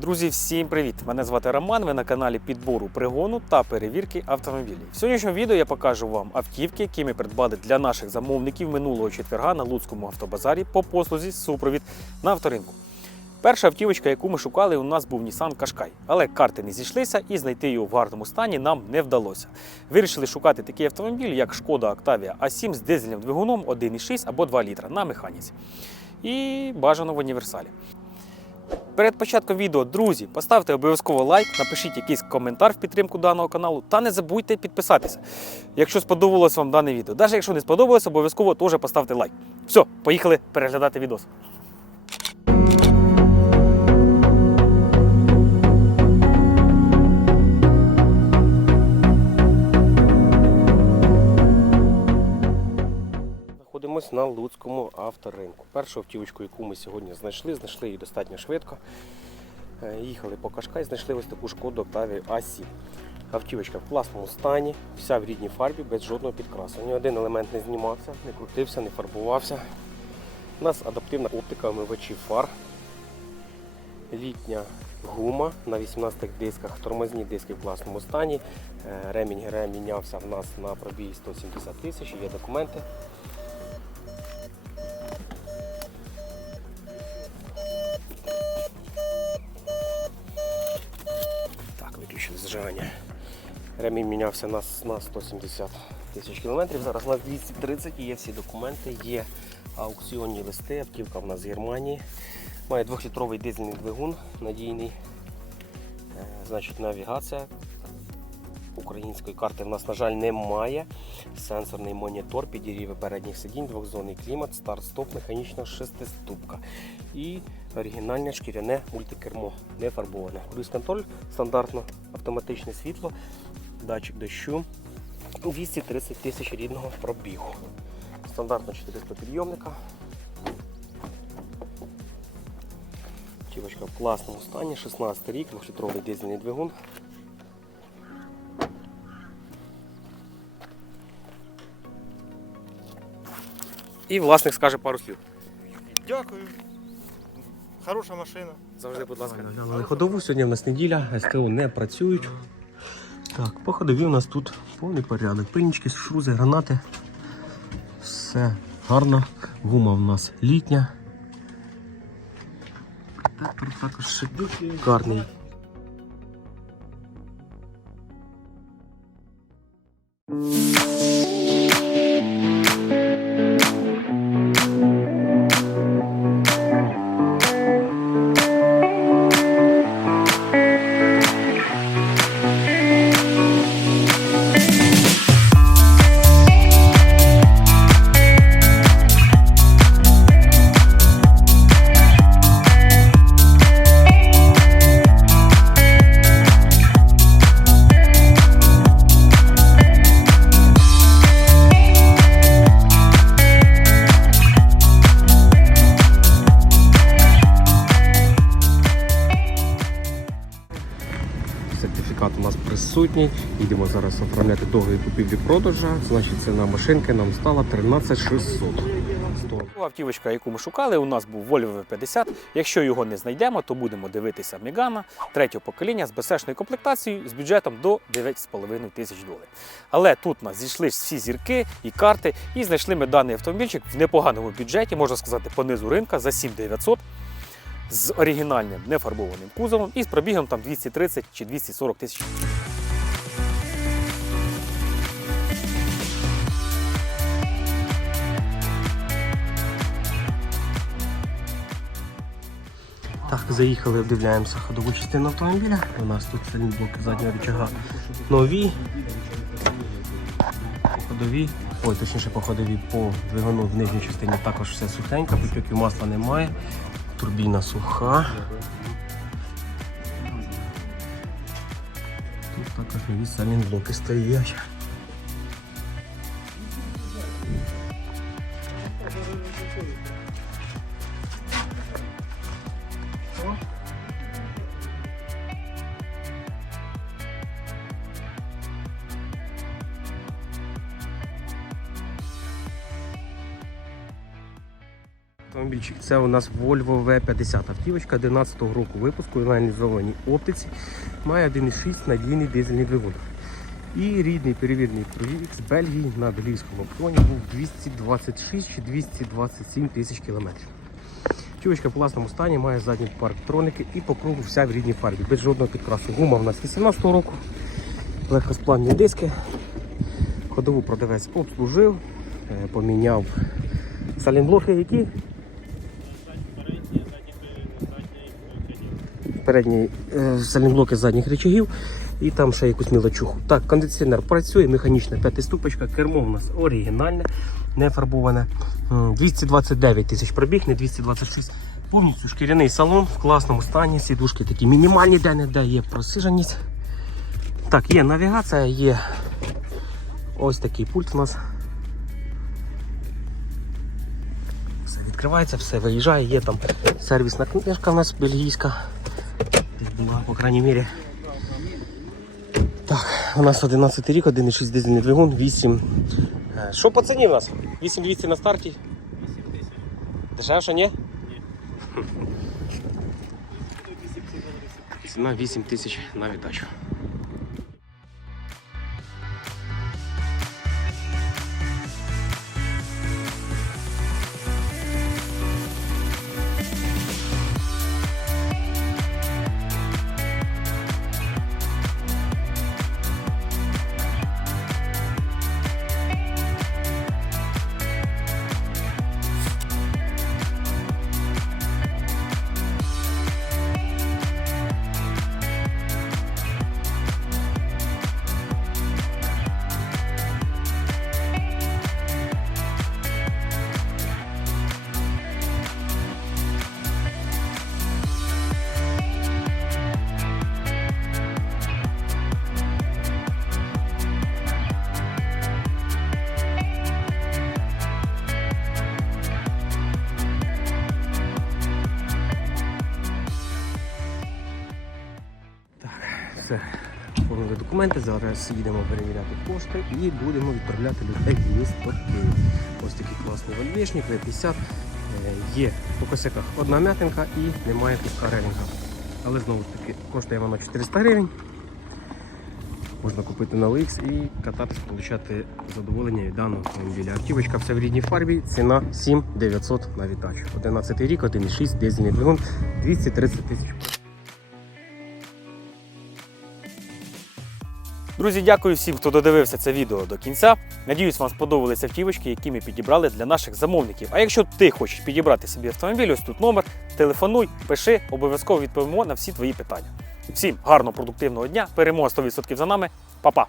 Друзі, всім привіт! Мене звати Роман. Ви на каналі підбору пригону та перевірки автомобілів. В сьогоднішньому відео я покажу вам автівки, які ми придбали для наших замовників минулого четверга на Луцькому автобазарі по послузі супровід на авторинку. Перша автівочка, яку ми шукали, у нас був Nissan Qashqai. але карти не зійшлися і знайти його в гарному стані нам не вдалося. Вирішили шукати такий автомобіль, як Шкода Octavia A7 з дизельним двигуном 1,6 або 2 літра на механіці. І бажано в універсалі. Перед початком відео, друзі, поставте обов'язково лайк, напишіть якийсь коментар в підтримку даного каналу та не забудьте підписатися, якщо сподобалось вам дане відео. Навіть якщо не сподобалось, обов'язково теж поставте лайк. Все, поїхали переглядати відео. Знаходимось на Луцькому авторинку. Першу автівочку, яку ми сьогодні знайшли, знайшли її достатньо швидко. Е, Їхали по Кашкай, знайшли ось таку шкоду Octavia A7. Автівочка в класному стані, вся в рідній фарбі, без жодного підкрасу. Ні один елемент не знімався, не крутився, не фарбувався. У нас адаптивна оптика омивачів фар. Літня гума на 18 дисках, тормозні диски в класному стані. Е, Ремінь мінявся в нас на пробій 170 тисяч, є документи. Зажигання. Ремінь мінявся на, на 170 тисяч кілометрів. Зараз у нас 230 є всі документи, є аукціонні листи, автівка в нас з Германії. Має 2-літровий дизельний двигун надійний. Е, Значить, навігація. Української карти в нас, на жаль, немає. Сенсорний монітор, підігріви передніх сидінь, двохзонний клімат, старт-стоп, механічна шестиступка. І оригінальне шкіряне мультикермо, не фарбоване. Круїз-контроль, стандартно автоматичне світло, датчик дощу, 230 тисяч рідного пробігу. Стандартно 400 підйомника. Тівочка в класному стані, 16 рік, 2-літровий дизельний двигун. І власник скаже пару слів. Дякую. Хороша машина. Завжди, будь ласка. Глянули ходову, сьогодні в нас неділя, СТО не працюють. Так, по ходові у нас тут повний порядок. Пильнички, шрузи, гранати. Все гарно. Гума в нас літня. Так також шикарний. Сертифікат у нас присутній. Йдемо зараз оформляти договір купівлі-продажа. Значить, ціна машинки нам стала 13 600. Автівочка, яку ми шукали, у нас був Volvo V50. Якщо його не знайдемо, то будемо дивитися Мегана третього покоління з безпечною комплектацією з бюджетом до 9,5 тисяч доларів. Але тут нас зійшли всі зірки і карти, і знайшли ми даний автомобільчик в непоганому бюджеті, можна сказати, по низу ринка за 7900 з оригінальним нефарбованим кузовом і з пробігом там 230 чи 240 тисяч. Так, заїхали, обдивляємося ходову частину автомобіля. У нас тут блоки заднього рычага нові. По ходові, ой, точніше по ходові по двигуну в нижній частині також все сухенько, потьоків масла немає. Турбіна суха. Тут також нові блоки стоять. Автомобільчик. Це у нас Volvo V50 автівочка 11-го року випуску на аналізованій оптиці. Має 1,6 надійний дизельний двигун. І рідний перевірений пробіг з Бельгії на бельгійському аукціоні був 226 чи 227 тисяч кілометрів. Автівочка в класному стані, має задні парктроники і по кругу вся в рідній фарбі, без жодного підкрасу. Гума в нас 18-го року, легкосплавні диски. Ходову продавець обслужив, е, поміняв салінблоки, які передні е, салінблоки задніх речагів і там ще якусь мілочуху. Так, кондиціонер працює, механічна п'ятиступочка, кермо у нас оригінальне, не фарбоване. 229 тисяч пробіг, не 226. Повністю шкіряний салон в класному стані, сідушки такі мінімальні, де не де є просиженість. Так, є навігація, є ось такий пульт у нас. Все відкривається, все виїжджає, є там сервісна книжка у нас бельгійська. Була, по крайній мірі. Так, у нас 11 рік, 1,6 дизельний двигун, 8. Е, Що по ціні у нас? 8200 на старті? Дешевше, ні? Ні. Ціна 8 тисяч на віддачу. Документи, зараз їдемо перевіряти кошти і будемо відправляти людей в місто Київ. Ось такий класний вольвішник, В50. Е, Є по косяках одна м'ятинка і немає куска релінга. Але знову ж таки коштує воно 400 гривень. Можна купити на OLX і кататись, отримати задоволення від даного автомобіля. Автівочка все в рідній фарбі, ціна 7900 на віддачу. 11 рік, 1,6, дизельний двигун, 230 тисяч. Друзі, дякую всім, хто додивився це відео до кінця. Надіюсь, вам сподобалися автівочки, які ми підібрали для наших замовників. А якщо ти хочеш підібрати собі автомобіль, ось тут номер, телефонуй, пиши, обов'язково відповімо на всі твої питання. Всім гарного продуктивного дня, перемога 100% за нами. Па-па!